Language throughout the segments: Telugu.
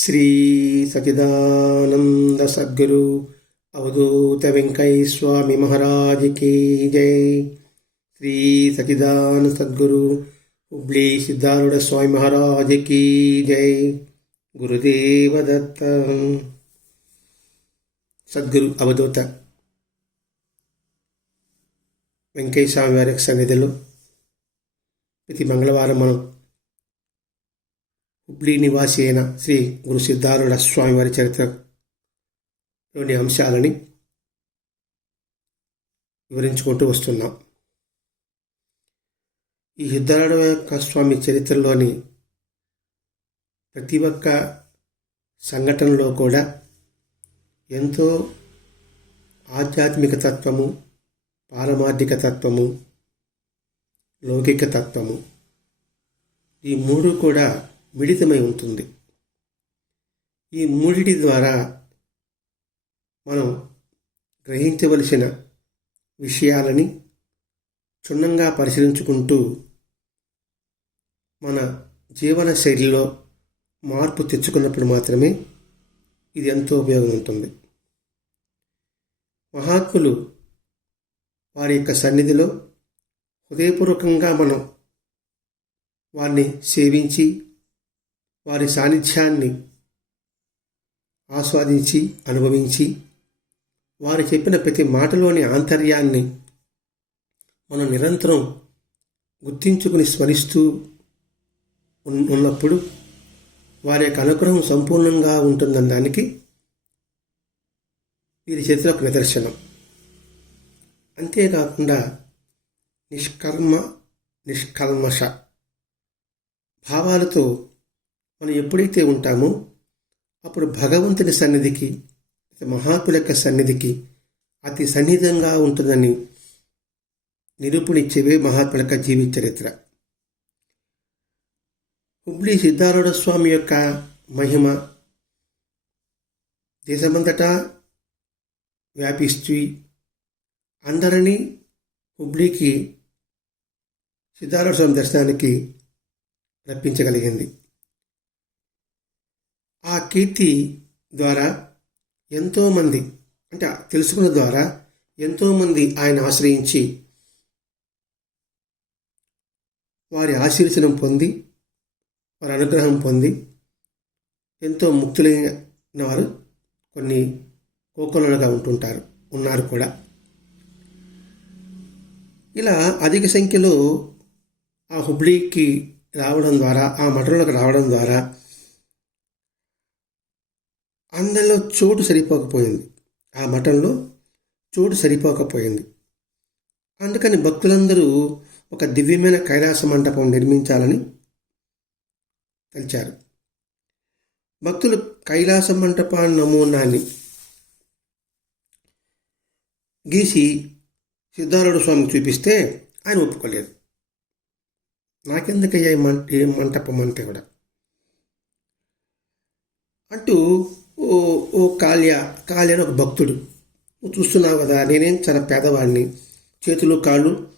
శ్రీ సచిదానంద సద్గురు అవధూత వెంకయ్య స్వామి మహారాజ్ కీ జై. శ్రీ సచిదానంద సద్గురు హుబ్లీ సిద్ధారుడ స్వామి మహారాజ్ కీ జై. గురుదేవ దత్త. సద్గురు అవధూత వెంకయ్య స్వామి వారి సన్నిధిలో ప్రతి మంగళవారం మనం హుబ్లీ నివాసి అయిన శ్రీ గురు సిద్ధారుడ స్వామి వారి చరిత్రలోని అంశాలని వివరించుకుంటూ వస్తున్నాం. ఈ సిద్ధారుడ యొక్క స్వామి చరిత్రలోని ప్రతి ఒక్క సంఘటనలో కూడా ఎంతో ఆధ్యాత్మిక తత్వము పారమార్థిక తత్వము లౌకిక తత్వము ఈ మూడు కూడా మిళితమై ఉంటుంది. ఈ మూడిటి ద్వారా మనం గ్రహించవలసిన విషయాలని క్షుణ్ణంగా పరిశీలించుకుంటూ మన జీవన శైలిలో మార్పు తెచ్చుకున్నప్పుడు మాత్రమే ఇది ఎంతో ఉపయోగం ఉంటుంది. మహాత్ములు వారి యొక్క సన్నిధిలో హృదయపూర్వకంగా మనం వారిని సేవించి వారి సాన్నిధ్యాన్ని ఆస్వాదించి అనుభవించి వారు చెప్పిన ప్రతి మాటలోని ఆంతర్యాన్ని మనం నిరంతరం గుర్తించుకుని స్మరిస్తూ ఉన్నప్పుడు వారి యొక్క అనుగ్రహం సంపూర్ణంగా ఉంటుందనడానికి వీరి చేతిలో ఒక నిదర్శనం. అంతేకాకుండా నిష్కర్మ నిష్కల్మష భావాలతో మనం ఎప్పుడైతే ఉంటామో అప్పుడు భగవంతుని సన్నిధికి మహాత్ముల యొక్క సన్నిధికి అతి సన్నిధంగా ఉంటుందని నిరూపణిచ్చేవే మహాత్ముల యొక్క జీవిత చరిత్ర. హుబ్లీ సిద్ధారూఢ స్వామి యొక్క మహిమ దేశమంతటా వ్యాపిస్తూ అందరినీ హుబ్లీకి సిద్ధారూఢ స్వామి దర్శనానికి రప్పించగలిగింది. ఆ కీర్తి ద్వారా ఎంతోమంది అంటే తెలుసుకున్న ద్వారా ఎంతోమంది ఆయన ఆశ్రయించి వారి ఆశీర్వచనం పొంది వారి అనుగ్రహం పొంది ఎంతో ముక్తులైన వారు కొన్ని కోకొలలుగా ఉంటుంటారు ఉన్నారు కూడా. ఇలా అధిక సంఖ్యలో ఆ హుబ్లీకి రావడం ద్వారా ఆ మఠంలోకి రావడం ద్వారా అందరిలో చోటు సరిపోకపోయింది. ఆ మఠంలో చోటు సరిపోకపోయింది. అందుకని భక్తులందరూ ఒక దివ్యమైన కైలాస మంటపం నిర్మించాలని తలిచారు. భక్తులు కైలాస మంటప నమూనాన్ని గీసి సిద్ధారుడు స్వామికి చూపిస్తే ఆయన ఒప్పుకోలేదు. నాకెందుకయ్యా ఈ మంటపం అంటే కూడా? అంటూ ఓ ఓ కాళ్య కాళ్య అని ఒక భక్తుడు. నువ్వు చూస్తున్నావు కదా నేనేం చాలా పేదవాడిని. చేతులు కాళ్ళు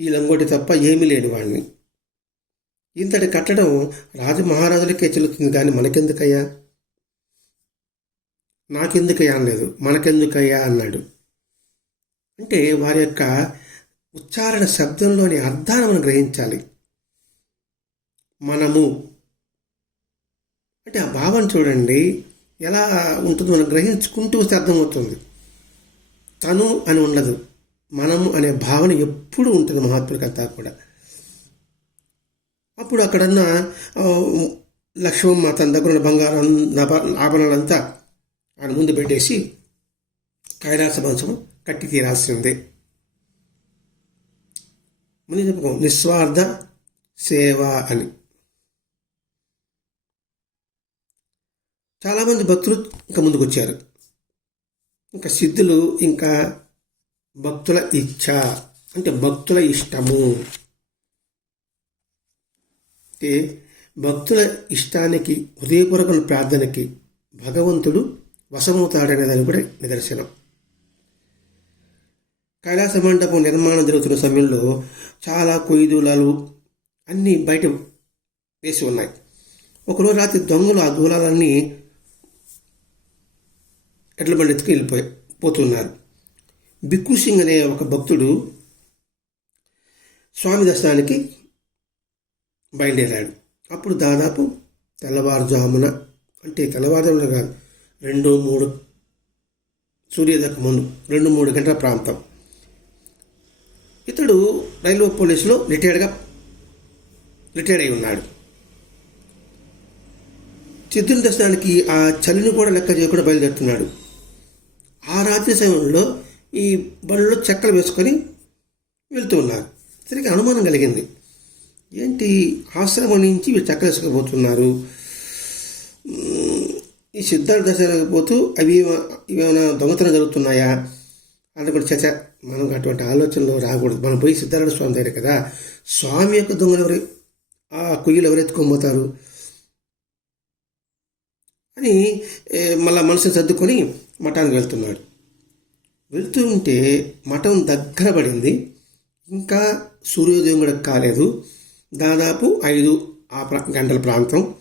ఈ లంగోటి తప్ప ఏమీ లేని వాడిని. ఇంతటి కట్టడం రాజు మహారాజులకే చెల్లుతుంది కానీ మనకెందుకయ్యా? నాకెందుకయ్యా అనలేదు. మనకెందుకయ్యా? అన్నాడు. అంటే వారి యొక్క ఉచ్చారణ శబ్దంలోని అర్థాన్ని మనం గ్రహించాలి. మనము అంటే ఆ భావం చూడండి ఎలా ఉంటుందో మనం గ్రహించుకుంటూ వస్తే అర్థమవుతుంది. తను అని ఉండదు మనము అనే భావన ఎప్పుడు ఉంటుంది మహాత్ములకంతా కూడా. అప్పుడు అక్కడన్న లక్ష్మమ్మ తన దగ్గర ఉన్న బంగారం ఆభరణాలంతా ఆయన ముందు పెట్టేసి కైలాస మంచం కట్టి తీరాల్సిందే ముందు చెప్పుకో నిస్వార్థ సేవ అని. చాలామంది భక్తులు ఇంకా ముందుకు వచ్చారు ఇంకా సిద్ధులు ఇంకా భక్తుల ఇచ్ఛ అంటే భక్తుల ఇష్టము. అంటే భక్తుల ఇష్టానికి హృదయపూర్వక ప్రార్థనకి భగవంతుడు వశమవుతాడనే దాని కూడా నిదర్శనం. కైలాస మండపం నిర్మాణం జరుగుతున్న సమయంలో చాలా కొయ్యదూలాలు అన్నీ బయట వేసి ఉన్నాయి. ఒకరోజు రాత్రి దొంగలు ఆ దూలాలన్నీ ఎడ్ల బండి ఎత్తుకు వెళ్ళిపోయి పోతున్నారు. బిక్కు సింగ్ అనే ఒక భక్తుడు స్వామి దర్శనానికి బయలుదేరాడు. అప్పుడు దాదాపు తెల్లవారుజామున అంటే తెల్లవారుజామున కాదు రెండు మూడు సూర్యోదయకు ముందు రెండు మూడు గంటల ప్రాంతం. ఇతడు రైల్వే పోలీసులో రిటైర్డ్గా రిటైర్డ్ అయి ఉన్నాడు. చిత్తుని దర్శనానికి ఆ చలిని కూడా లెక్క చేయకుండా బయలుదేరుతున్నాడు. ఆ రాత్రి సమయంలో ఈ బళ్ళలో చెక్కలు వేసుకొని వెళ్తూ ఉన్నారు. సరిగ్గా అనుమానం కలిగింది. ఏంటి ఆశ్రమం నుంచి వీళ్ళు చెక్కలు వేసుకుపోతున్నారు? ఈ సిద్ధార్థ దర్శనానికి పోతూ అవి ఏమైనా ఇవేమైనా దొంగతనం జరుగుతున్నాయా? అంటే కూడా చచ మనం అటువంటి ఆలోచనలు రాకూడదు. మనం పోయి సిద్ధార్థ స్వామి దగ్గర కదా. స్వామి యొక్క దొంగలు ఎవరు? ఆ కుయ్యలు ఎవరు ఎత్తుకోబోతారు అని మళ్ళా మనసుని సర్దుకొని మఠానికి వెళ్తున్నాడు. వెళ్తూ ఉంటే మఠం దగ్గర పడింది. ఇంకా సూర్యోదయం కూడా కాలేదు. దాదాపు ఐదు ఆ ప్రా- గంటల ప్రాంతం.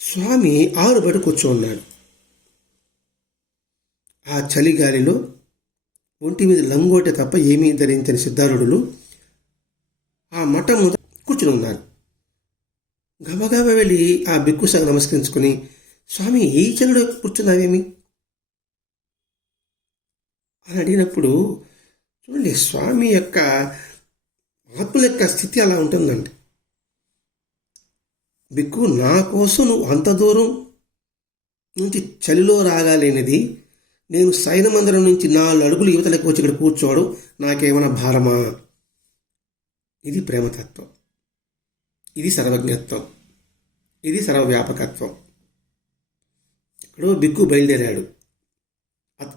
స్వామి ఆరు బయట కూర్చోన్నాడు. ఆ చలిగాలిలో ఒంటి మీద లంగోట తప్ప ఏమీ ధరించని సిద్ధారుడులు ఆ మఠం కూర్చుని ఉన్నారు. గబగబ వెళ్ళి ఆ బిక్కు నమస్కరించుకొని నమస్కరించుకుని స్వామి ఈ చలుడు కూర్చున్నావేమి అని అడిగినప్పుడు చూడండి స్వామి యొక్క ఆత్మల యొక్క స్థితి అలా ఉంటుందండి. బిక్కు నా కోసం నువ్వు అంత దూరం నుంచి చలిలో రాగాలేనిది నేను సైన మందిరం నుంచి నాలుగు అడుగులు యువతలకు వచ్చి ఇక్కడ కూర్చోవడం నాకేమైనా భారమా? ఇది ప్రేమతత్వం. ఇది సర్వజ్ఞత్వం. ఇది సర్వవ్యాపకత్వం. ఎక్కడో బిక్కు బయలుదేరాడు.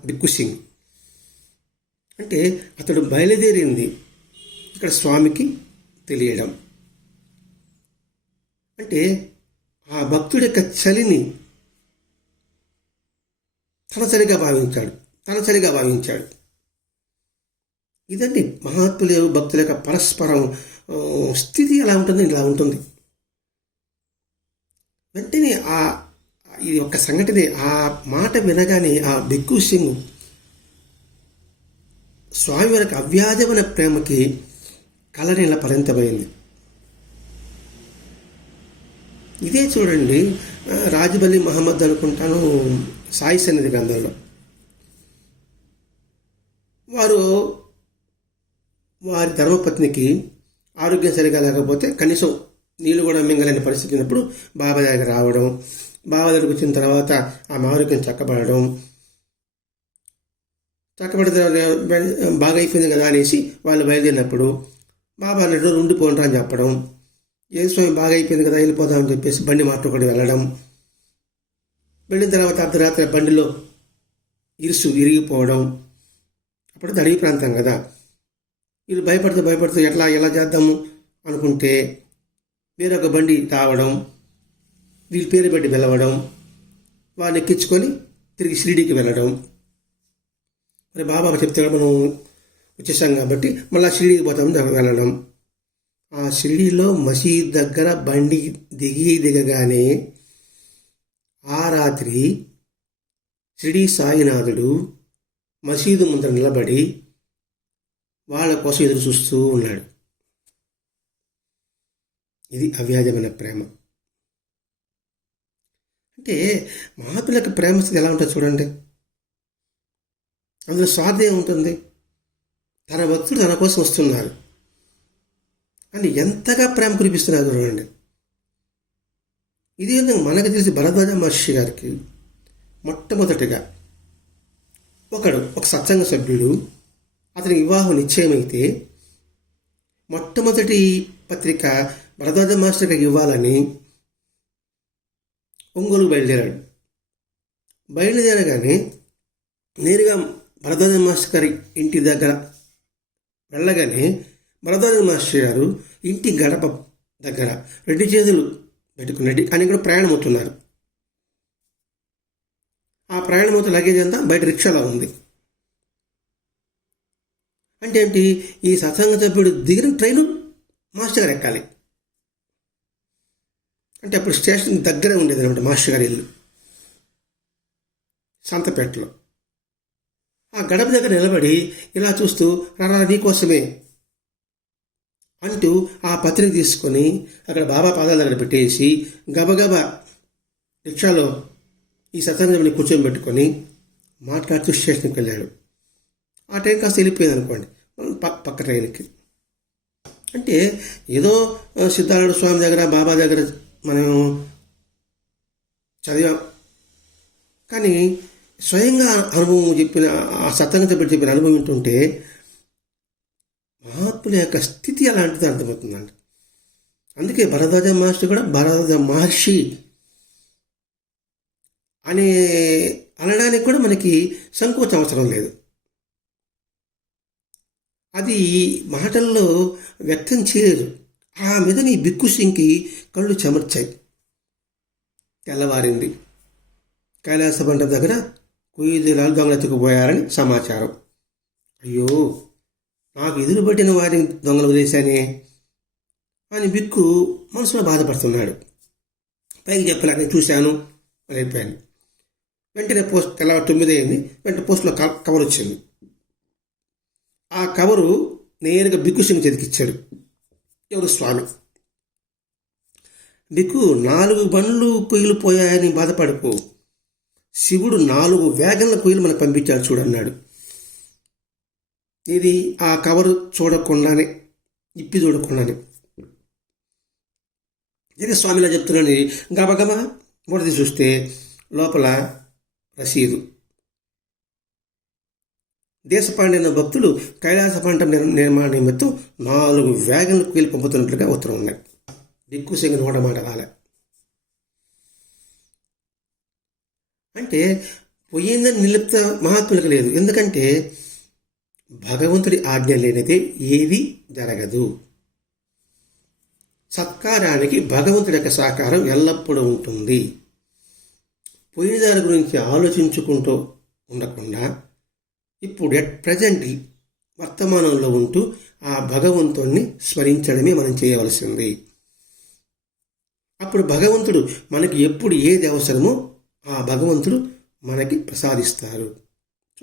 బిక్కు సింగ్. అంటే అతడు బయలుదేరింది ఇక్కడ స్వామికి తెలియడం. అంటే ఆ భక్తుడి యొక్క చలిని తనసరిగా భావించాడు. తనసరిగా భావించాడు. ఇదండి మహాత్ముల భక్తుల యొక్క పరస్పరం స్థితి ఎలా ఉంటుంది? ఇలా ఉంటుంది. వెంటనే ఆ ఇది ఒక సంఘటన. ఆ మాట వినగానే ఆ బిక్కు సింగ్ స్వామి వారికి అవ్యాజమైన ప్రేమకి కలరీల పరిమితమైంది ఇదే చూడండి రాజబలి మహమ్మద్ అనుకుంటాను సాయి సన్నిధి గ్రంథంలో. వారు వారి ధర్మపత్నికి ఆరోగ్యం సరిగా లేకపోతే కనీసం నీళ్ళు కూడా మింగలేని పరిస్థితి ఉన్నప్పుడు బాబా దగ్గర రావడం బాబా దగ్గరకు వచ్చిన తర్వాత ఆమె ఆరోగ్యం చక్కబడడం. చక్కబడిన బాగా అయిపోయింది కదా అనేసి వాళ్ళు బయలుదేరినప్పుడు బాబా రెండు రోజులు అని చెప్పడం. ఏ స్వామి బాగా అయిపోయింది కదా వెళ్ళిపోదామని చెప్పేసి బండి మాట్లాడుకొని వెళ్ళడం. వెళ్ళిన తర్వాత అర్ధరాత్రి బండిలో ఇరుసు విరిగిపోవడం. అప్పుడు అడవి ప్రాంతం కదా. వీళ్ళు భయపడుతూ భయపడుతూ ఎట్లా ఎలా చేద్దాము అనుకుంటే వేరొక బండి రావడం. వీళ్ళ పేరు పెట్టి వెళ్ళవడం వారిని ఎక్కించుకొని తిరిగి షిరిడీకి వెళ్ళడం. మరి బాబా చెప్తే మనం వచ్చేసాం కాబట్టి మళ్ళీ షిరిడీకి పోతాం వెళ్ళడం. ఆ షిరిడీలో మసీద్ దగ్గర బండి దిగి దిగగానే ఆ రాత్రి షిరిడీ సాయినాథుడు మసీదు ముందర నిలబడి వాళ్ళ కోసం ఎదురు చూస్తూ ఉన్నాడు. ఇది అవ్యాజమైన ప్రేమ. అంటే మా పిల్లకి ప్రేమ స్థితి ఎలా ఉంటుంది చూడండి. అందులో స్వార్థం ఏముంటుంది? తన భక్తుడు తన కోసం వస్తున్నారు. అని ఎంతగా ప్రేమ కురిపిస్తున్నారు చూడండి. ఇది విధంగా మనకు తెలిసి భరద్వాజ మహర్షి గారికి మొట్టమొదటిగా ఒకడు ఒక సత్సంగ సభ్యుడు అతని వివాహం నిశ్చయమైతే మొట్టమొదటి పత్రిక భరద్వాజ మాస్టర్ గారికి ఇవ్వాలని ఒంగోలు బయలుదేరాడు. బయలుదేరగానే నేరుగా భరద్వాజ మాస్టర్ గారి ఇంటి దగ్గర వెళ్ళగానే భరద్వాజ మాస్టర్ గారు ఇంటి గడప దగ్గర రెండు చేతులు పెట్టుకున్నట్టు అని కూడా ప్రయాణం అవుతున్నారు. ఆ ప్రయాణం అవుతున్న లగేజ్ అంతా బయట రిక్షాలో ఉంది. అంటే ఏంటి? ఈ సత్సంగ సభ్యుడు దిగిన ట్రైను మాస్టర్ గారు ఎక్కాలి. అంటే అప్పుడు స్టేషన్ దగ్గరే ఉండేది అనమాట మాస్టర్ గారి ఇల్లు. సంతపేటలో ఆ గడప దగ్గర నిలబడి ఇలా చూస్తూ రారా నీకోసమే. అంటూ ఆ పత్రిక తీసుకొని అక్కడ బాబా పాదాల దగ్గర పెట్టేసి గబగబా రిక్షాలో ఈ సత్యానందని కూర్చోబెట్టుకొని మాట్లాడుతూ స్టేషన్కి వెళ్ళాడు. ఆ ట్రైన్ కాస్త వెళ్ళిపోయింది అనుకోండి. మనం పక్క పక్క ట్రైన్కి. అంటే ఏదో ఆ, స్వామి దగ్గర బాబా దగ్గర మనం చదివాం. కానీ స్వయంగా అనుభవం చెప్పిన ఆ సత్యంగా చెప్పి చెప్పిన అనుభవం ఏంటంటే మహాత్ముల యొక్క స్థితి అలాంటిది అర్థమవుతుందండి. అందుకే భరద్వాజ మహర్షి కూడా భరద్వాజ మహర్షి అనే అనడానికి కూడా మనకి సంకోచం అవసరం లేదు. అది మాటల్లో వ్యక్తం చేయలేదు. ఆ మీద నీ బిక్కు సింగ్కి కళ్ళు చెమర్చాయి. తెల్లవారింది. కైలాస బండ దగ్గర కుయ్యదినాలు దొంగలెత్తుకుపోయారని సమాచారం. అయ్యో నాకు ఎదురు పట్టిన వారిని దొంగలు వదిలేశానే అని బిక్కు మనసులో బాధపడుతున్నాడు. పైకి చెప్పలే నేను చూశాను అని అయిపోయాను వెంటనే పోస్ట్ తెల్లవారు తొమ్మిది అయింది. వెంటనే పోస్ట్లో కవర్ వచ్చింది. ఆ కవరు నేరుగా బిక్కు సింగ్ చేతికిచ్చాడు ఎవరు స్వామి? నీకు నాలుగు బండ్లు పొయ్యిలు పోయాయని శివుడు నాలుగు వేగన్ల పొయ్యిలు మనకు పంపించాడు చూడన్నాడు. ఇది ఆ కవరు చూడకుండానే ఇప్పి చూడకుండానే. ఇదే స్వామిలా చెప్తున్నాను గబగబా మొదటి చూస్తే లోపల రసీదు. దేశపాండైన భక్తులు కైలాస పంట నిర్- నిర్మాణ నిమిత్తం నాలుగు వ్యాగన్లు కీలు పంపుతున్నట్లుగా ఉత్తరం ఉన్నాయి దిక్కు సింగ్ నోట మాట రాలే. అంటే పోయిందని నిలుపుత మహాత్ములకు లేదు. ఎందుకంటే భగవంతుడి ఆజ్ఞ లేనిదే ఏది జరగదు. సత్కారానికి భగవంతుడి యొక్క సహకారం ఎల్లప్పుడూ ఉంటుంది. పోయిన దాని గురించి ఆలోచించుకుంటూ ఉండకుండా ఇప్పుడు ఎట్ ప్రజెంట్ వర్తమానంలో ఉంటూ ఆ భగవంతుణ్ణి స్మరించడమే మనం చేయవలసింది. అప్పుడు భగవంతుడు మనకి ఎప్పుడు ఏది అవసరమో ఆ భగవంతుడు మనకి ప్రసాదిస్తారు.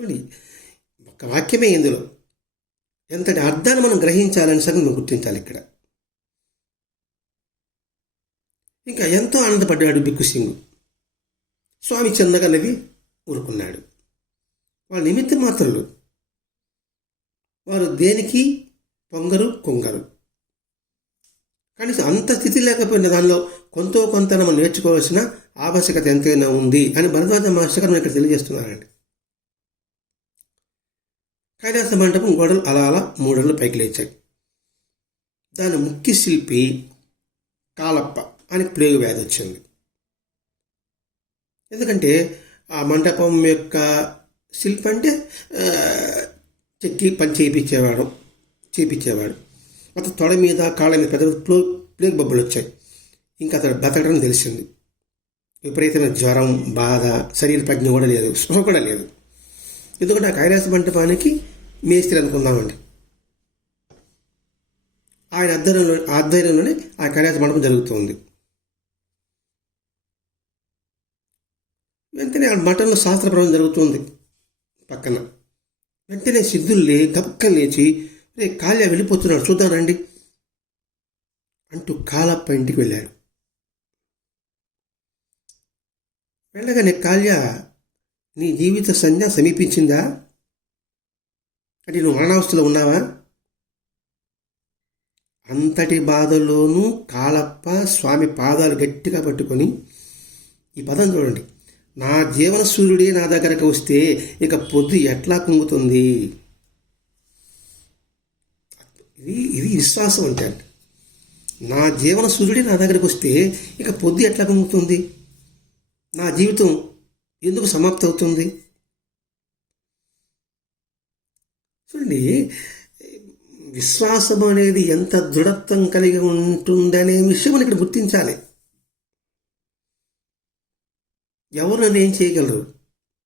చూడండి ఒక వాక్యమే ఇందులో. ఎంతటి అర్థాన్ని మనం గ్రహించాలని సగం మనం గుర్తించాలి ఇక్కడ. ఇంకా ఎంతో ఆనందపడ్డాడు బిక్కు సింగ్. స్వామి చందగా నవ్వి ఊరుకున్నాడు. వాళ్ళ నిమిత్త మాత్రులు. వారు దేనికి? పొంగరు కొంగరు. కనీసం అంత స్థితి లేకపోయిన దానిలో కొంత కొంత మనం నేర్చుకోవాల్సిన ఆవశ్యకత ఎంతైనా ఉంది అని భరద్వాజ మాస్టర్ గారు ఇక్కడ తెలియజేస్తున్నారండి. కైలాస మండపం గోడలు అలా అలా మూడళ్ళు పైకి లేచాయి. దాని ముఖ్య శిల్పి కాలప్ప అని ప్లేగు వ్యాధి వచ్చింది. ఎందుకంటే ఆ మండపం యొక్క శిల్పి అంటే చెక్కి పని చేయించేవాడు చేయించేవాడు అతను తొడ మీద కాళ్ళ మీద పెద్ద ప్లో ప్లేగ్ బొబ్బలు వచ్చాయి. ఇంకా అతడు బతకడం తెలిసింది. విపరీతమైన జ్వరం బాధ శరీర ప్రజ్ఞ కూడా లేదు స్పృహ కూడా లేదు. ఎందుకంటే ఆ కైలాస మంటపానికి మేస్త్రి అనుకుందామండి. ఆయన ఆధ్వర్యంలో ఆధ్వర్యంలోనే ఆ కైలాస మండపం జరుగుతుంది. వెంటనే ఆ మఠంలో శాస్త్రప్రవం జరుగుతుంది. పక్కన. వెంటనే సిద్ధుల్లే లే లేచి రే కాళ్య వెళ్ళిపోతున్నాడు చూద్దానండి అంటూ కాలప్ప ఇంటికి వెళ్ళాడు. వెళ్ళగానే కాళ్య నీ జీవిత సంధ్య సమీపించిందా? అంటే నువ్వు మరణావస్థలో ఉన్నావా? అంతటి బాధలోనూ కాళప్ప స్వామి పాదాలు గట్టిగా పట్టుకొని ఈ పదం చూడండి. నా జీవన సూర్యుడే నా దగ్గరకు వస్తే ఇక పొద్దు ఎట్లా కుంగుతుంది? ఇది ఇది విశ్వాసం అంటే నా జీవన సూర్యుడే నా దగ్గరకు వస్తే ఇక పొద్దు ఎట్లా కుంగుతుంది? నా జీవితం ఎందుకు సమాప్తి అవుతుంది? చూడండి విశ్వాసం అనేది ఎంత దృఢత్వం కలిగి ఉంటుందనే విషయం మనం ఇక్కడ గుర్తించాలి. ఎవరు నన్ను ఏం చేయగలరు?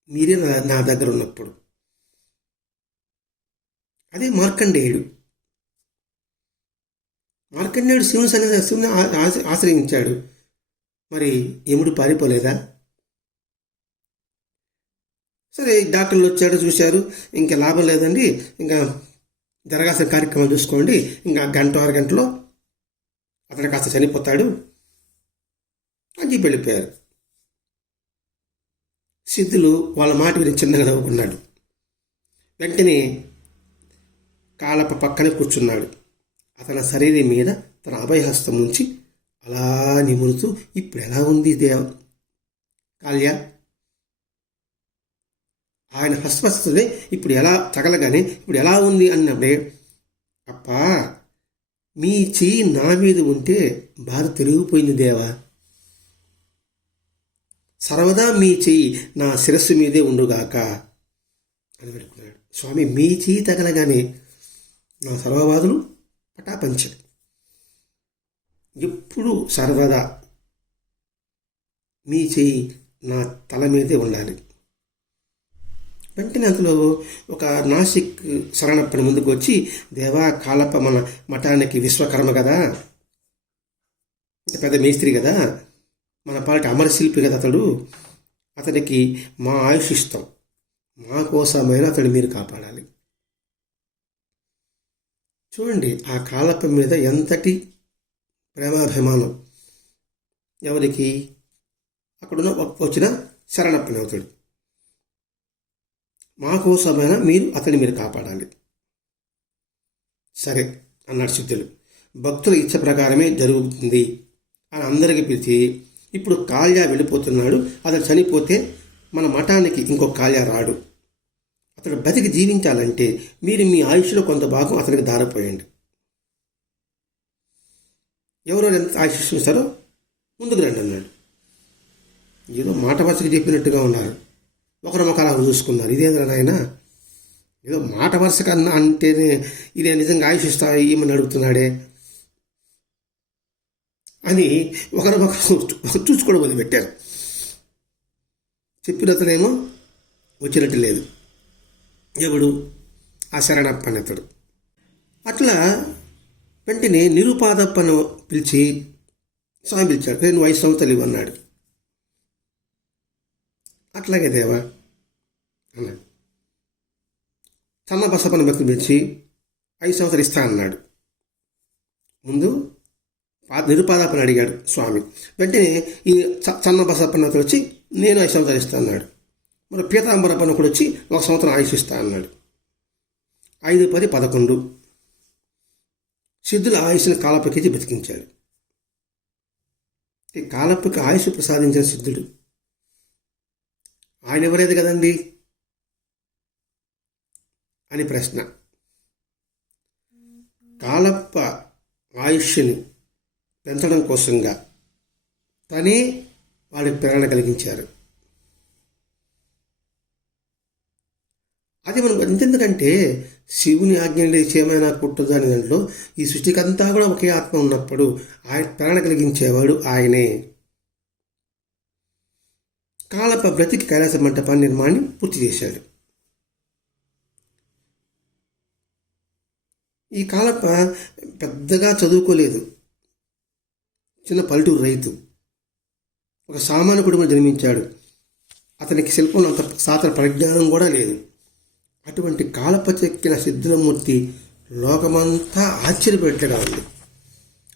మీరే నా నా దగ్గర ఉన్నప్పుడు. అదే మార్కండేయుడు. మార్కండేయుడు శివుని సన్నిధి శివుని ఆశ్రయించాడు. మరి యముడు పారిపోలేదా? సరే డాక్టర్లు వచ్చాడు చూశారు. ఇంకా లాభం లేదండి. ఇంకా జరగాల్సిన కార్యక్రమం చూసుకోండి. ఇంకా గంట ఆరు గంటలో అతను కాస్త చనిపోతాడు అని చెప్పి వెళ్ళిపోయారు. సిద్ధులు వాళ్ళ మాట విని చిన్నగా నవ్వుకున్నాడు. వెంటనే కాలప పక్కనే కూర్చున్నాడు. అతని శరీరం మీద తన అభయహస్తం నుంచి అలా నిమురుతూ ఇప్పుడు ఎలా ఉంది దేవ? కాళ్య ఆయన హస్వస్థతనే ఇప్పుడు ఎలా తగలగానే ఇప్పుడు ఎలా ఉంది? అన్నప్పుడే అప్ప మీ చెయ్యి నా మీద ఉంటే బాధ తిరిగిపోయింది దేవా. సర్వదా మీ చెయ్యి నా శిరస్సు మీదే ఉండుగాక అని పెట్టుకున్నాడు స్వామి మీ చెయ్యి తగలగానే నా సర్వవాదులు పటాపంచ ఎప్పుడు సర్వదా మీ చెయ్యి నా తల మీదే ఉండాలి. వెంటనే అందులో ఒక నాసిక్ శరణప్పని ముందుకు వచ్చి దేవా కాలప్ప మన మఠానికి విశ్వకర్మ కదా? పెద్ద మేస్త్రి కదా? మన పాటి అమరశిల్పి కదా అతడు? అతనికి మా ఆయుష్ ఇస్తాం మా కోసమైనా అతడు మీరు కాపాడాలి. చూడండి ఆ కాలప్ప మీద ఎంతటి ప్రేమాభిమానం. ఎవరికి? అక్కడున్న వచ్చిన శరణప్పని అవుతాడు. మా కోసమైనా మీరు అతడిని మీరు కాపాడాలి. సరే అన్నాడు సిద్ధులు. భక్తుల ఇచ్చ ప్రకారమే జరుగుతుంది అని అందరికీ పిలిచి ఇప్పుడు కాళ్యా వెళ్ళిపోతున్నాడు. అతడు చనిపోతే మన మఠానికి ఇంకో కాళ్యా రాడు. అతడు బతికి జీవించాలంటే మీరు మీ ఆయుష్లో కొంత భాగం అతనికి దారిపోయండి. ఎవరో ఎంత ఆయుష్ ఇస్తారో ముందుకు రండి అన్నాడు. ఏదో మాట వరుసకి చెప్పినట్టుగా ఉన్నారు. ఒకరు ఒక అలా చూసుకున్నారు ఇదేంద్ర నాయన? ఏదో మాట వరుస కన్నా అంటేనే ఇదే నిజంగా ఆయుష్ ఇస్తా ఏమని అడుగుతున్నాడే? అని ఒకరు ఒకరు చూసుకోవడం మొదలుపెట్టారు చెప్పిన అతనేమో వచ్చినట్టు లేదు. ఎవడు? ఆ శరణప్పని అతడు. అట్లా వెంటనే నిరుపాదప్పను పిలిచి స్వామి పిలిచాడు నేను వయసు సంవత్సరాలు అన్నాడు. అట్లాగే దేవా అన్నాడు. చన్న బసప్పని భక్తి పిలిచి ఐదు సంవత్సరాలు ఇస్తా అన్నాడు. ముందు నిరుపాదాపన అడిగాడు స్వామి. వెంటనే ఈ చన్న వచ్చి నేను ఐదు సంవత్సరాలు ఇస్తా అన్నాడు. మరి పీతాంబరప్పని కూడా వచ్చి ఒక సంవత్సరం ఆయుష్ ఇస్తా అన్నాడు. ఐదు పది పదకొండు. సిద్ధుల ఆయుష్ని కాలపకించి బతికించాడు. ఈ కాలప్పకి ఆయుష్ ప్రసాదించిన సిద్ధుడు. ఆయన ఎవరేది కదండి? అని ప్రశ్న. కాలప్ప ఆయుష్ని పెంచడం కోసంగా. తనే వాడికి ప్రేరణ కలిగించారు. అది మనం ఎందుకంటే శివుని ఆజ్ఞ చేయమైనా కుట్టదని దాంట్లో ఈ సృష్టికి అంతా కూడా ఒకే ఆత్మ ఉన్నప్పుడు ఆయన ప్రేరణ కలిగించేవాడు ఆయనే. కాలప బ్రతికి కైలాస మంటపాన్ని నిర్మాణం పూర్తి చేశాడు. ఈ కాలప పెద్దగా చదువుకోలేదు. చిన్న పల్లెటూరు రైతు. ఒక సామాన్య కుటుంబం జన్మించాడు. అతనికి శిల్పంలో అంత సాతన పరిజ్ఞానం కూడా లేదు. అటువంటి కాలపచెక్కిన సిద్ధులమూర్తి లోకమంతా ఆశ్చర్యపెట్టడం ఉంది.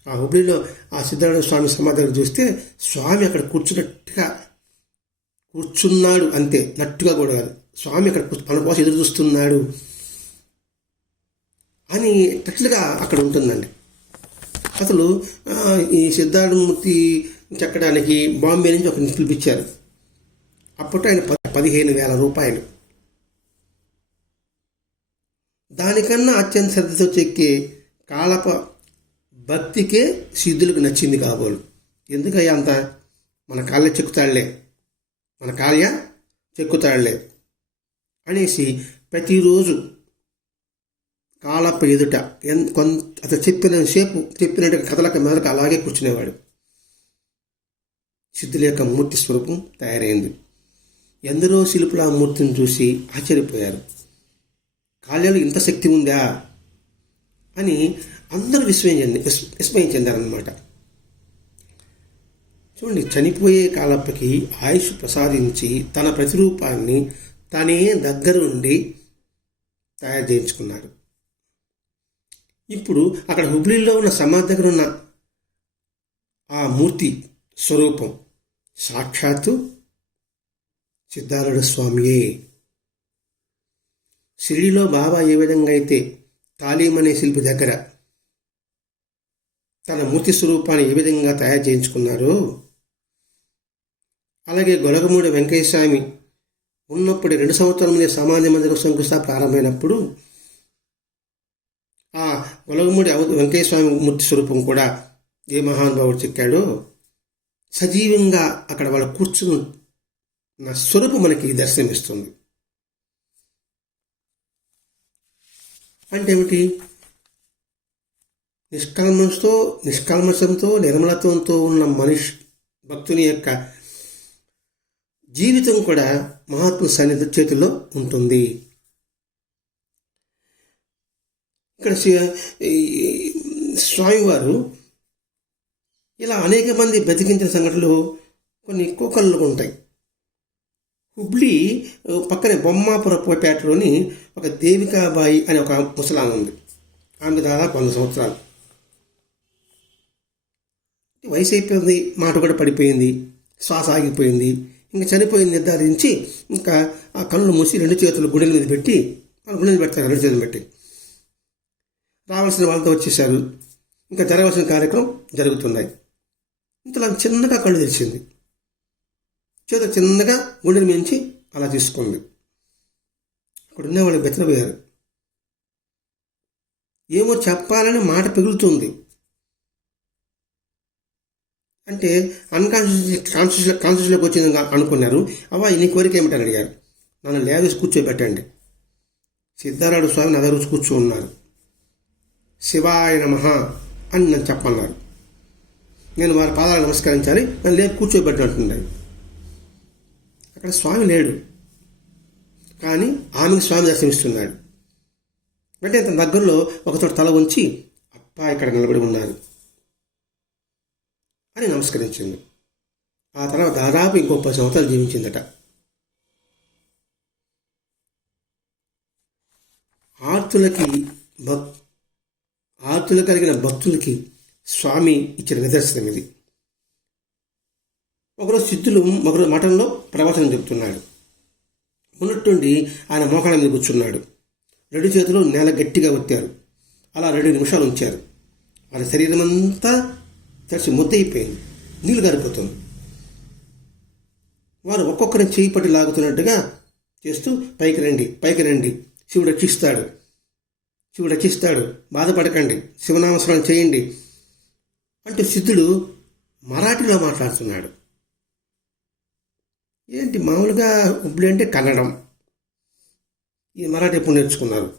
ఆ హుబ్లీలో ఆ సిద్ధారాయణ స్వామి సమాధానం చూస్తే స్వామి అక్కడ కూర్చున్నట్టుగా కూర్చున్నాడు అంతే. నట్టుగా కూడా కాదు. స్వామి అక్కడ మన కోసం ఎదురు చూస్తున్నాడు అని టచ్లుగా అక్కడ ఉంటుందండి. అసలు ఈ సిద్ధార్థమూర్తి చెక్కడానికి బాంబే నుంచి ఒక పిలిపించారు అప్పట్లో ఆయన పదిహేను వేల రూపాయలు. దానికన్నా అత్యంత శ్రద్ధతో చెక్కే కాలప భక్తికే సిద్ధులకు నచ్చింది కాబోలు. ఎందుకయ్యా అంత? మన కాళ్ళ చెక్కుతాళ్ళే. మన కాళ్ళ చెక్కుతాళ్ళే అనేసి ప్రతిరోజు కాలప్ప ఎదుట కొంత అతను చెప్పిన సేపు చెప్పినట్టు కథలక మెదక అలాగే కూర్చునేవాడు. సిద్ధుల యొక్క మూర్తి స్వరూపం తయారైంది. ఎందరో శిల్పుల ఆ మూర్తిని చూసి ఆశ్చర్యపోయారు. కాళ్యాలు ఇంత శక్తి ఉందా? అని అందరూ విస్మయం చెంది విస్మయం చెందారనమాట చూడండి చనిపోయే కాలప్పకి ఆయుష్ ప్రసాదించి తన ప్రతిరూపాన్ని తనే దగ్గరుండి తయారు చేయించుకున్నాడు ఇప్పుడు అక్కడ హుబ్లీలో ఉన్న సమాధి దగ్గర ఉన్న ఆ మూర్తి స్వరూపం. సాక్షాత్తు సిద్ధారుడు స్వామియే. షిరిడిలో బాబా ఏ విధంగా అయితే తాలీం అనే శిల్పి దగ్గర తన మూర్తి స్వరూపాన్ని ఏ విధంగా తయారు చేయించుకున్నారో అలాగే గొలగమూడి వెంకయ్య స్వామి ఉన్నప్పుడు రెండు సంవత్సరాల ముందే సమాధి మందిరం శంకుస్థాపన ప్రారంభమైనప్పుడు ఆ గొలగమూడి అవ- మూర్తి స్వరూపం కూడా ఏ మహానుభావుడు చెక్కాడో సజీవంగా అక్కడ వాళ్ళ నా స్వరూపం మనకి దర్శనమిస్తుంది. అంటే ఏమిటి? నిష్కల్మషంతో నిష్కల్మషంతో నిర్మలత్వంతో ఉన్న మనిషి భక్తుని యొక్క జీవితం కూడా మహాత్మ సన్నిధి చేతుల్లో ఉంటుంది. ఇక్కడ స్వామివారు ఇలా అనేక మంది బతికించిన సంఘటనలు కొన్ని కోకళ్ళు ఉంటాయి. హుబ్లీ పక్కనే పక్కనే బొమ్మాపురపేటలోని ఒక దేవికాబాయి అనే ఒక ముసలాం ఉంది. ఆమె దాదాపు వంద సంవత్సరాలు. వయసు అయిపోయింది మాట కూడా పడిపోయింది శ్వాస ఆగిపోయింది ఇంకా చనిపోయింది నిర్ధారించి ఇంకా ఆ కళ్ళు మూసి రెండు చేతులు గుండెల మీద పెట్టి వాళ్ళ మీద పెడతారు రెండు చేతులు పెట్టి. రావాల్సిన వాళ్ళతో వచ్చేసారు ఇంకా జరగవలసిన కార్యక్రమం జరుగుతున్నాయి. ఇంతలో చిన్నగా కళ్ళు తెరిచింది. చేత చిన్నగా గుండెని మించి అలా తీసుకుంది. అక్కడ ఉన్న వాళ్ళు బెత్తరపోయారు ఏమో చెప్పాలని మాట పిగులుతుంది. అంటే అన్కాన్షియస్ కాన్షియస్ కాన్షియస్లోకి వచ్చింది అనుకున్నారు. అవ్వ నీ కోరిక ఏమిటని అడిగారు. నన్ను లేవేసి కూర్చోబెట్టండి. సిద్ధారాడు స్వామి నా దగ్గర వచ్చి కూర్చో ఉన్నారు శివాయ నమః అని నన్ను చెప్పన్నారు నేను వారి పాదాలు నమస్కరించాలి నన్ను లేపు కూర్చోబెట్టినట్టున్నాయి అక్కడ స్వామి లేడు. కానీ ఆమెకు స్వామి దర్శనమిస్తున్నాడు వెంటనే తన దగ్గరలో ఒకచోట తల ఉంచి అప్ప ఇక్కడ నిలబడి ఉన్నారు అని నమస్కరించింది. ఆ తర్వాత దాదాపు ఇంకో పది సంవత్సరాలు జీవించిందట. ఆర్తులకి భక్ ఆతులు కలిగిన భక్తులకి స్వామి ఇచ్చిన నిదర్శనం ఇది. ఒకరోజు సిద్ధులు ఒకరోజు మఠంలో ప్రవచనం చెబుతున్నాడు ఉన్నట్టుండి ఆయన మోకాళ్ళ మీద కూర్చున్నాడు. రెండు చేతులు నేల గట్టిగా ఒత్తారు. అలా రెండు నిమిషాలు ఉంచారు. వాళ్ళ శరీరం అంతా తడిసి ముద్దయిపోయింది. నీళ్ళు గారిపోతుంది. వారు ఒక్కొక్కరిని చేయి పట్టి లాగుతున్నట్టుగా చేస్తూ పైకి రండి పైకి రండి. శివుడు రక్షిస్తాడు. శివుడు రక్షిస్తాడు బాధపడకండి. శివనామస్మరణ చేయండి. అంటే సిద్ధుడు మరాఠీలో మాట్లాడుతున్నాడు. ఏంటి మామూలుగా హుబ్లీ అంటే కన్నడం. ఈ మరాఠీ ఎప్పుడు నేర్చుకున్నారు?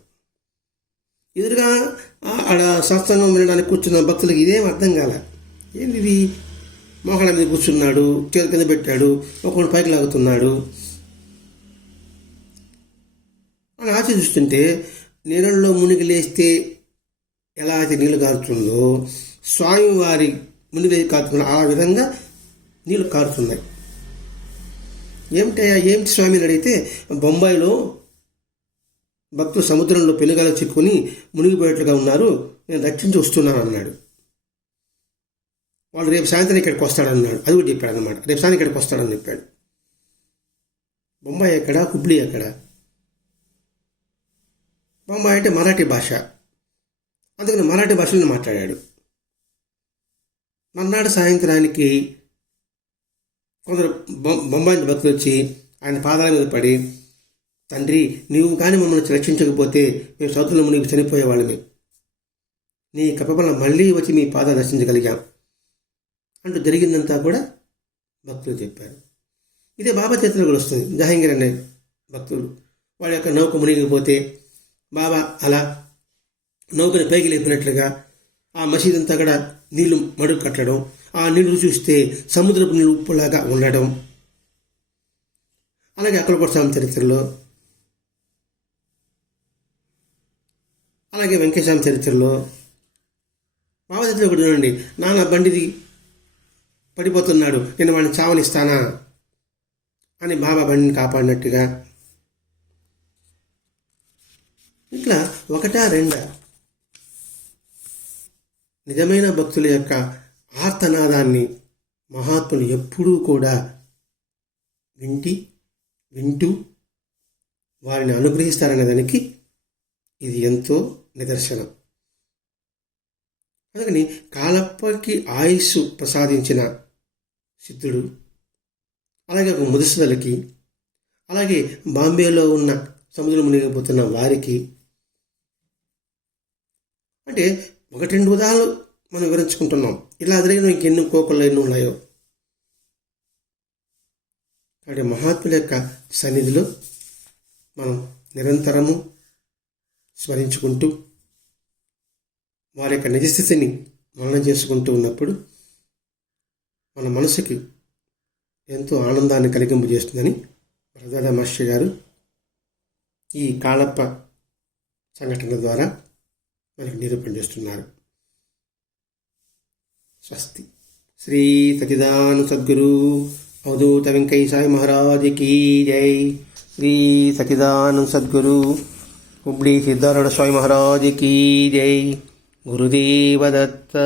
ఎదురుగా ఆడ సత్సంగం వినడానికి కూర్చున్న భక్తులకు ఇదేం అర్థం కాల. ఏంది ఇది? మోకాళ్ళ మీద కూర్చున్నాడు చేతి కింద పెట్టాడు ఒకడు పైకి లాగుతున్నాడు. అని ఆచరిస్తుంటే నీళ్ళల్లో మునిగి లేస్తే ఎలా అయితే నీళ్ళు కారుతుందో స్వామివారి మునిగి కారుతున్న ఆ విధంగా నీళ్ళు కారుతున్నాయి. ఏమిటయ్యా ఏమిటి స్వామిని అడిగితే బొంబాయిలో భక్తులు సముద్రంలో పెనుగాలు చిక్కుని మునిగిపోయేట్లుగా ఉన్నారు నేను రక్షించి వస్తున్నాను అన్నాడు. వాళ్ళు రేపు సాయంత్రం ఇక్కడికి వస్తాడన్నాడు. అది కూడా చెప్పాడు అనమాట రేపు సాయంత్రం ఇక్కడికి వస్తాడని చెప్పాడు. బొంబాయి ఎక్కడ? హుబ్లీ ఎక్కడ? బొంబాయి అంటే మరాఠీ భాష. అందుకని మరాఠీ భాషలో మాట్లాడాడు. మర్నాడు సాయంత్రానికి కొందరు బొంబాయి భక్తులు వచ్చి ఆయన పాదాల మీద పడి తండ్రి నీవు కానీ మమ్మల్ని రక్షించకపోతే మేము సౌతుల మునిగి చనిపోయేవాళ్ళమే నీ కృప మళ్ళీ వచ్చి మీ పాదాలు దర్శించగలిగాం. అంటూ జరిగిందంతా కూడా భక్తులు చెప్పారు. ఇదే బాబా చేతిలో కూడా వస్తుంది. జహంగీర్ అనే భక్తులు. వాడి యొక్క నౌక మునిగిపోతే బాబా అలా నౌకని పైకి లేపినట్లుగా ఆ మసీద్ అంతా కూడా నీళ్ళు మడుగు కట్టడం ఆ నీళ్ళు చూస్తే సముద్రపు నీళ్ళు ఉప్పులాగా ఉండడం. అలాగే అక్కడ కూడా స్వామి చరిత్రలో అలాగే వెంకటేశ్వర చరిత్రలో బాబా చరిత్రలో ఒకటి చూడండి. నాన్న బండిది పడిపోతున్నాడు నేను వాడిని చావనిస్తానా అని బాబా బండిని కాపాడినట్టుగా ఇట్లా ఒకటా రెండా? నిజమైన భక్తుల యొక్క ఆర్తనాదాన్ని మహాత్ములు ఎప్పుడూ కూడా వింటి వింటూ వారిని అనుగ్రహిస్తారనే దానికి ఇది ఎంతో నిదర్శనం. అందుకని కాలప్పకి ఆయుష్ ప్రసాదించిన సిద్ధుడు అలాగే ఒక ముదుసలకి అలాగే బాంబేలో ఉన్న సముద్రం మునిగిపోతున్న వారికి అంటే ఒకటి రెండు ఉదాహరణలు మనం వివరించుకుంటున్నాం. ఇలా జరిగిన ఇంకెన్ని కోకళ్ళు ఎన్ని ఉన్నాయో. కాబట్టి మహాత్ముల యొక్క సన్నిధిలో మనం నిరంతరము స్మరించుకుంటూ వారి యొక్క నిజస్థితిని మననం చేసుకుంటూ ఉన్నప్పుడు మన మనసుకి ఎంతో ఆనందాన్ని కలిగింపజేస్తుందని ప్రదాద మాస్టర్ గారు ఈ కాళప్ప సంఘటన ద్వారా అని నిరూపణ చేస్తున్నారు స్వస్తి. శ్రీ సచిదాను సద్గురు అవధూత వెంకయ్య సాయి మహారాజుకి జై. శ్రీ సచిదాను సద్గురు హుబ్లీ సిద్ధారణ స్వామి మహారాజుకి జై. గురుదేవదత్త